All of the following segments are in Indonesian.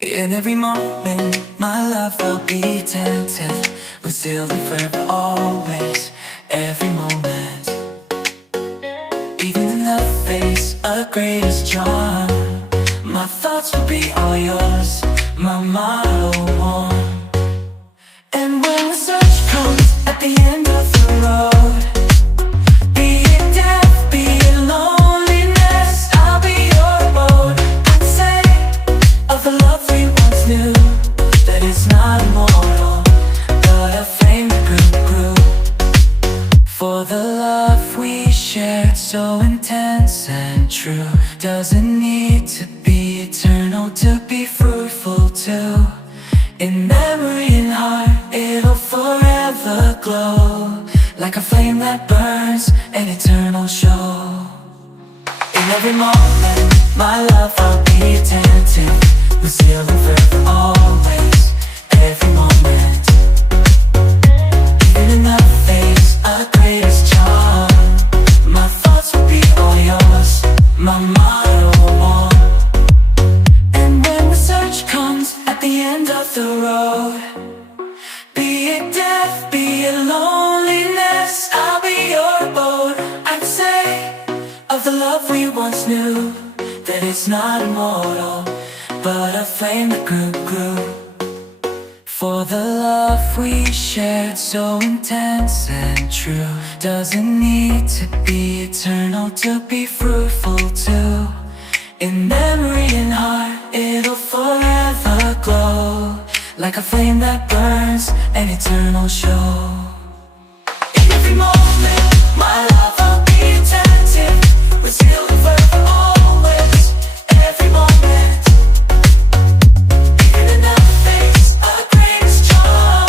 In every moment, my love will be attentive, with still and forever always, every moment. Even in the face of greatest charm, my thoughts will be all yours, my motto one. And when the search comes at the end of the road, be it death, be it loneliness, I'll be your abode. I'd say of the love we once knew, that it's not immortal, but a flame that grew. For the love we shared, so intense and true, doesn't need to be eternal to be fruitful too. In memory and heart, it'll forever glow, like a flame that burns, an eternal show. In every moment, my love I'll be attentive, with still and forever always, every moment. Even in the face of greatest charm, my thoughts will be all yours, my motto one. And when the search comes at the end of the road, be it death, be it loneliness, I'll be your abode. I'd say of the love we once knew, that it's not immortal, but a flame that grew. For the love we shared, so intense and true, doesn't need to be eternal to be fruitful too. In memory and heart, it'll forever glow, like a flame that burns, an eternal show. In every moment, my love I'll be attentive, with still and forever always, every moment. Even in the face of greatest charm,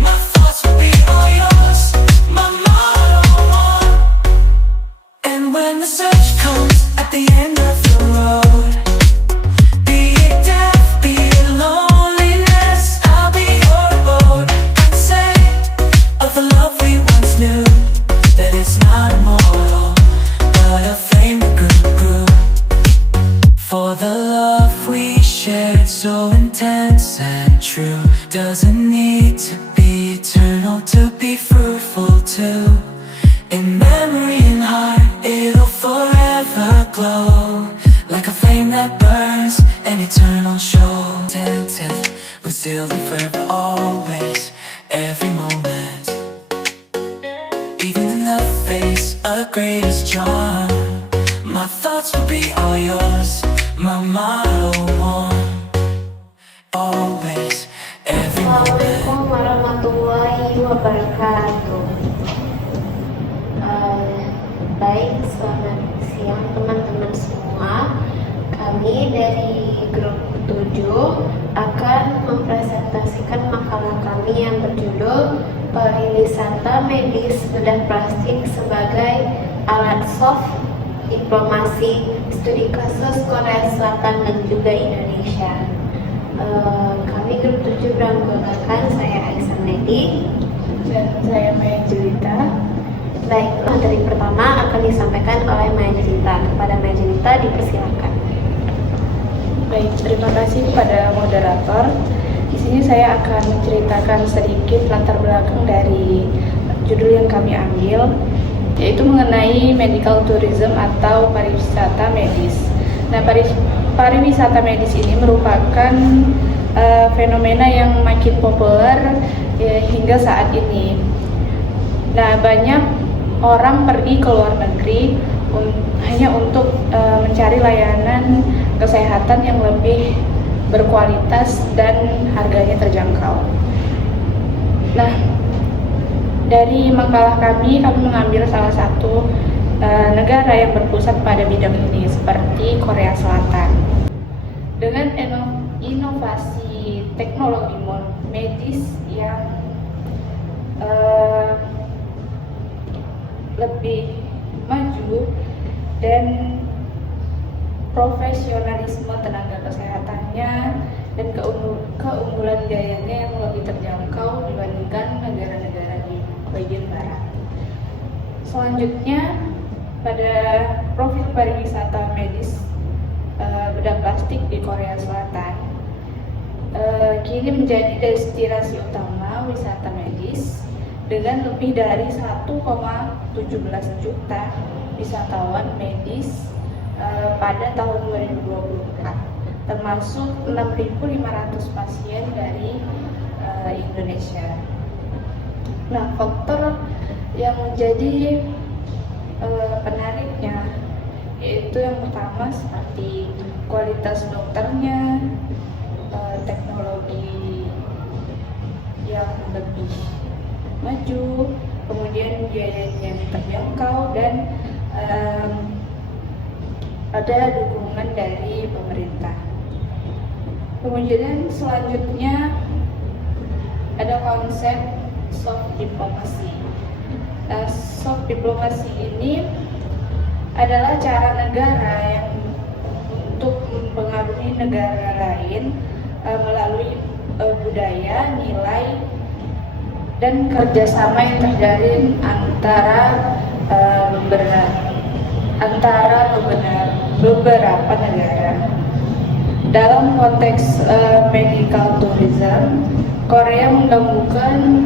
my thoughts will be all yours, my motto one. And when the search comes at the end of the road, be it death, be it loneliness, I'll be your abode. I'd say of the love we once knew, that it's not immortal, but a flame that grew. For the love we shared, so intense and true, doesn't need to be eternal to be fruitful too. In memory and heart, it'll forever glow, like a flame that burns, an eternal show. Attentive, with still and forever always, every moment. Even in the face of greatest charm, my thoughts will be all yours, my motto one. Always, every moment. Assalamualaikum warahmatullahi wabarakatuh. Baik, selamat siang teman-teman semua. Kami dari grup 7 akan mempresentasikan makalah kami yang berjudul Pariwisata Medis Bedah Plastik sebagai Alat Soft Diplomasi Studi Kasus Korea Selatan dan juga Indonesia. Kami grup 7 beranggotakan saya Aisyah Medi dan saya Maya Jelita. Baik, materi pertama akan disampaikan oleh Maya Jelita. Kepada Maya Jelita dipersilakan. Baik, terima kasih kepada moderator. Di sini saya akan menceritakan sedikit latar belakang dari judul yang kami ambil, yaitu mengenai medical tourism atau pariwisata medis. Nah, pariwisata medis ini merupakan fenomena yang makin populer hingga saat ini. Nah, banyak orang pergi ke luar negeri hanya untuk mencari layanan kesehatan yang lebih berkualitas dan harganya terjangkau. Nah, dari makalah kami mengambil salah satu negara yang berpusat pada bidang ini, seperti Korea Selatan. Dengan inovasi teknologi medis yang lebih maju dan profesionalisme tenaga kesehatannya dan keunggulan biayanya yang lebih terjangkau dibandingkan negara-negara di bagian barat. Selanjutnya, pada profil pariwisata medis bedah plastik di Korea Selatan, kini menjadi destinasi utama wisata medis dengan lebih dari 1,17 juta wisatawan medis pada tahun 2024, termasuk 6.500 pasien dari Indonesia. Nah, faktor yang menjadi penariknya yaitu yang pertama seperti kualitas dokternya, teknologi yang lebih maju, kemudian biayanya terjangkau, dan ada dukungan dari pemerintah. Kemudian selanjutnya ada konsep soft diplomacy. Soft diplomacy ini adalah cara negara yang untuk mempengaruhi negara lain melalui budaya, nilai, dan kerjasama yang terjalin antara beberapa negara. Dalam konteks medical tourism, Korea menggabungkan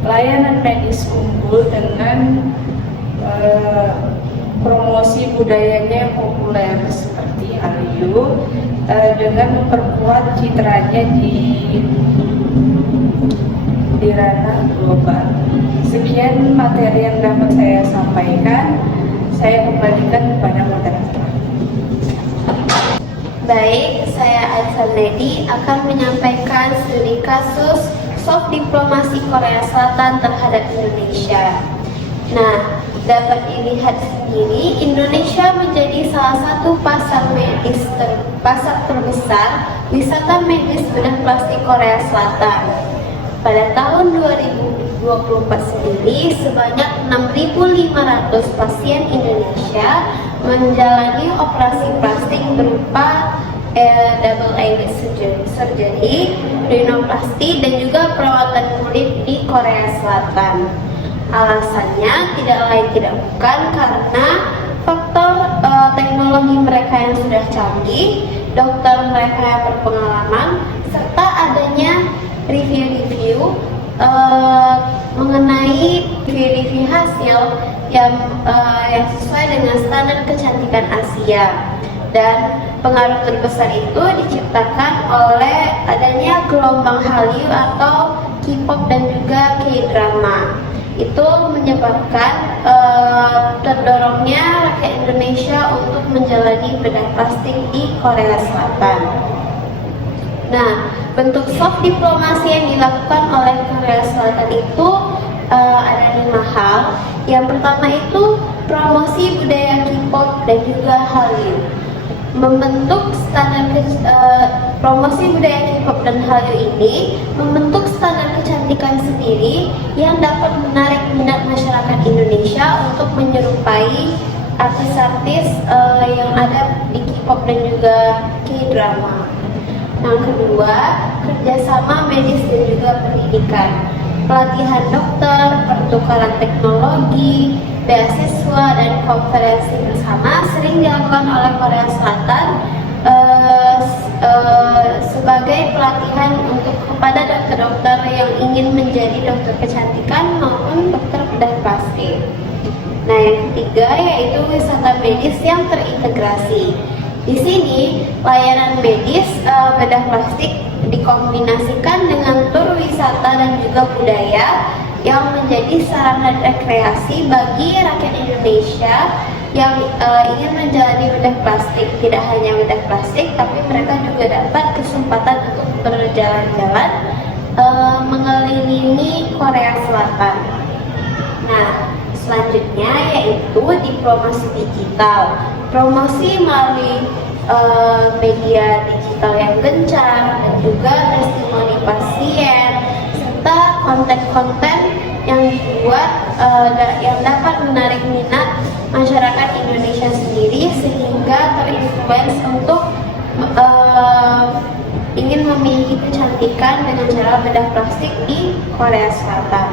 layanan medis unggul dengan promosi budayanya yang populer seperti Hallyu, dengan memperkuat citranya di ranah global. Sekian materi yang dapat saya sampaikan. Saya kembalikan kepada moderator. Baik, saya Aisyah Lady akan menyampaikan studi kasus soft diplomasi Korea Selatan terhadap Indonesia. Nah, dapat dilihat sendiri, Indonesia menjadi salah satu pasar terbesar wisata medis bedah plastik Korea Selatan. Pada tahun 2024 sendiri, sebanyak 6.500 pasien Indonesia menjalani operasi plastik berupa double eyelid surgery, rhinoplasti, dan juga perawatan kulit di Korea Selatan. Alasannya tidak lain tidak bukan karena faktor teknologi mereka yang sudah canggih, dokter mereka yang berpengalaman, serta adanya review-review mengenai review hasil yang sesuai dengan standar kecantikan Asia. Dan pengaruh terbesar itu diciptakan oleh adanya gelombang Hallyu atau K-pop dan juga K-drama. Itu menyebabkan terdorongnya rakyat Indonesia untuk menjalani bedah plastik di Korea Selatan. Nah, bentuk soft diplomasi yang dilakukan oleh Korea Selatan itu ada 5 hal. Yang pertama itu promosi budaya K-pop dan juga Hallyu. Membentuk standar promosi budaya K-pop dan Hallyu ini membentuk standar kecantikan sendiri yang dapat menarik minat masyarakat Indonesia untuk menyerupai artis-artis yang ada di K-pop dan juga K-drama. Yang kedua, kerjasama medis dan juga pendidikan. Pelatihan dokter, pertukaran teknologi, beasiswa, dan konferensi bersama sering dilakukan oleh Korea Selatan sebagai pelatihan untuk kepada dokter-dokter yang ingin menjadi dokter kecantikan maupun dokter bedah plastik. Nah, yang ketiga yaitu wisata medis yang terintegrasi. Di sini layanan medis bedah plastik dikombinasikan dengan tur wisata dan juga budaya yang menjadi sarana rekreasi bagi rakyat Indonesia yang ingin menjalani bedah plastik. Tidak hanya bedah plastik, tapi mereka juga dapat kesempatan untuk berjalan-jalan mengelilingi Korea Selatan. Nah, selanjutnya yaitu diplomasi digital. Promosi melalui media digital yang gencar dan juga testimoni pasien serta konten-konten yang dibuat yang dapat menarik minat masyarakat Indonesia sendiri sehingga terinfluence untuk ingin memiliki kecantikan dengan cara bedah plastik di Korea Selatan.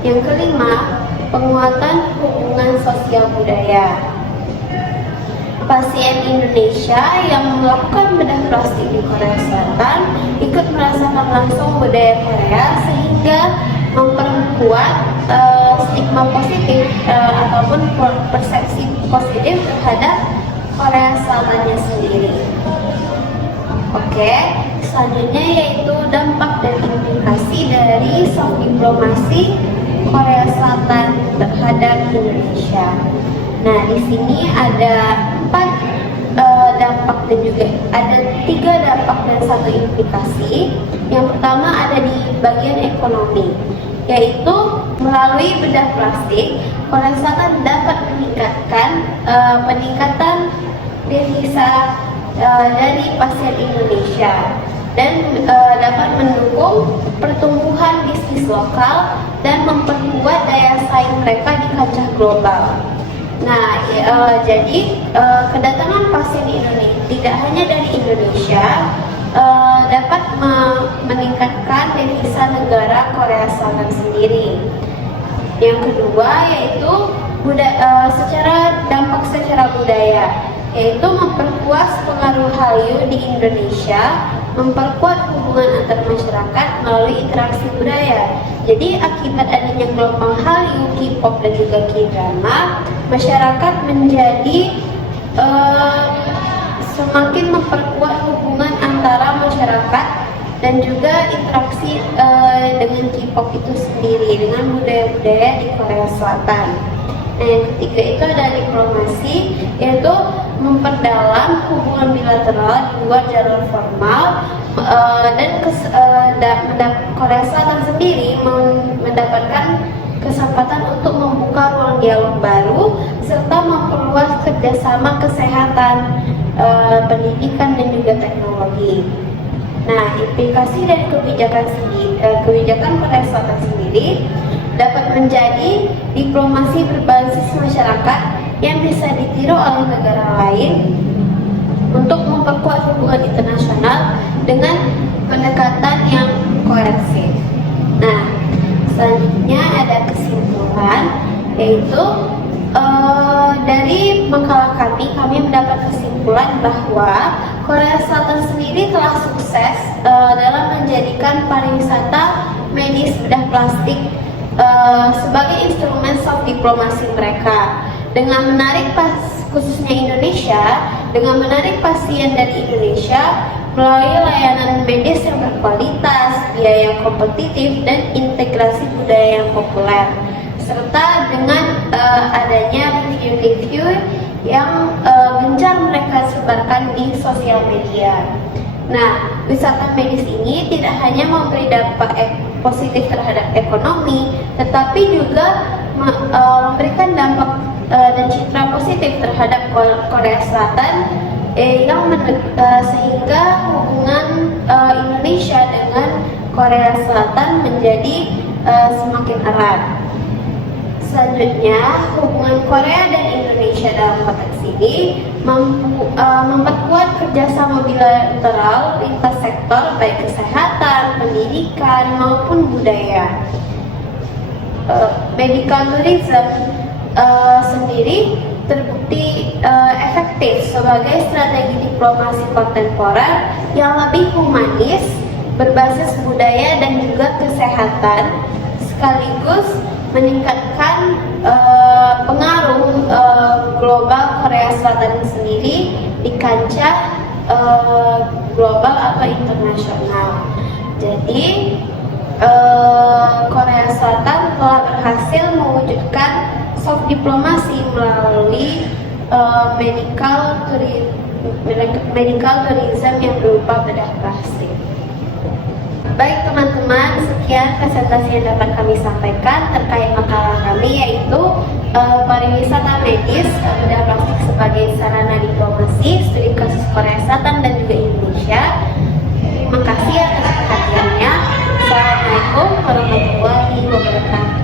Yang kelima, penguatan hubungan sosial budaya. pasien Indonesia yang melakukan bedah plastik di Korea Selatan ikut merasakan langsung budaya Korea sehingga memperkuat stigma positif ataupun persepsi positif terhadap Korea Selatannya sendiri. Oke, selanjutnya yaitu dampak dan implikasi dari soft diplomasi Korea Selatan terhadap Indonesia. Nah, di sini ada 4 dampak dan juga ada 3 dampak dan 1 implikasi. Yang pertama ada di bagian ekonomi, yaitu melalui bedah plastik, Korea Selatan dapat meningkatkan peningkatan devisa dari pasien Indonesia dan dapat mendukung pertumbuhan bisnis lokal dan memperkuat daya saing mereka di kancah global. Nah, jadi kedatangan pasien Indonesia tidak hanya dari Indonesia dapat meningkatkan devisa negara Korea Selatan sendiri. Yang kedua yaitu dampak secara budaya, yaitu memperkuat pengaruh Hallyu di Indonesia, memperkuat hubungan antar masyarakat melalui interaksi budaya. Jadi akibat adanya gelombang Hallyu, K-pop dan juga K-drama, masyarakat menjadi semakin memperkuat hubungan antara masyarakat dan juga interaksi dengan K-pop itu sendiri dengan budaya-budaya di Korea Selatan. Nah, yang ketiga itu ada diplomasi, yaitu memperdalam hubungan bilateral di luar jalur formal dan Korea Selatan sendiri mendapatkan kesempatan untuk membuka ruang dialog baru serta memperluas kerjasama kesehatan, pendidikan dan juga teknologi. Nah, implikasi dari kebijakan Korea Selatan sendiri dapat menjadi diplomasi berbasis masyarakat yang bisa ditiru oleh negara lain untuk memperkuat hubungan internasional dengan pendekatan yang koerensif. Nah, selanjutnya ada kesimpulan, yaitu dari makalah kami mendapat kesimpulan bahwa Korea Selatan sendiri telah sukses dalam menjadikan pariwisata medis bedah plastik sebagai instrumen soft diplomasi mereka dengan menarik khususnya Indonesia dengan menarik pasien dari Indonesia melalui layanan medis yang berkualitas, biaya kompetitif dan integrasi budaya yang populer, serta dengan adanya review-review yang gencar mereka sebarkan di sosial media. Nah, wisata medis ini tidak hanya memberi dampak positif terhadap ekonomi, tetapi juga memberikan dampak dan citra positif terhadap Korea Selatan, sehingga hubungan Indonesia dengan Korea Selatan menjadi semakin erat. Selanjutnya, hubungan Korea dan Indonesia dalam konteks ini memperkuat kerjasama bilateral lintas sektor baik kesehatan, pendidikan maupun budaya. Medical tourism sendiri terbukti efektif sebagai strategi diplomasi kontemporer yang lebih humanis, berbasis budaya dan juga kesehatan, sekaligus meningkatkan pengaruh global Korea Selatan sendiri di kancah global atau internasional. Jadi Korea Selatan telah berhasil mewujudkan soft diplomasi melalui medical tourism yang berupa bedah plastik. Baik teman-teman, sekian presentasi yang dapat kami sampaikan terkait makalah kami, yaitu pariwisata medis bedah plastik sebagai sarana diplomasi, studi kasus Korea Selatan dan juga Indonesia. Terima kasih atas perhatiannya. Assalamualaikum warahmatullahi wabarakatuh.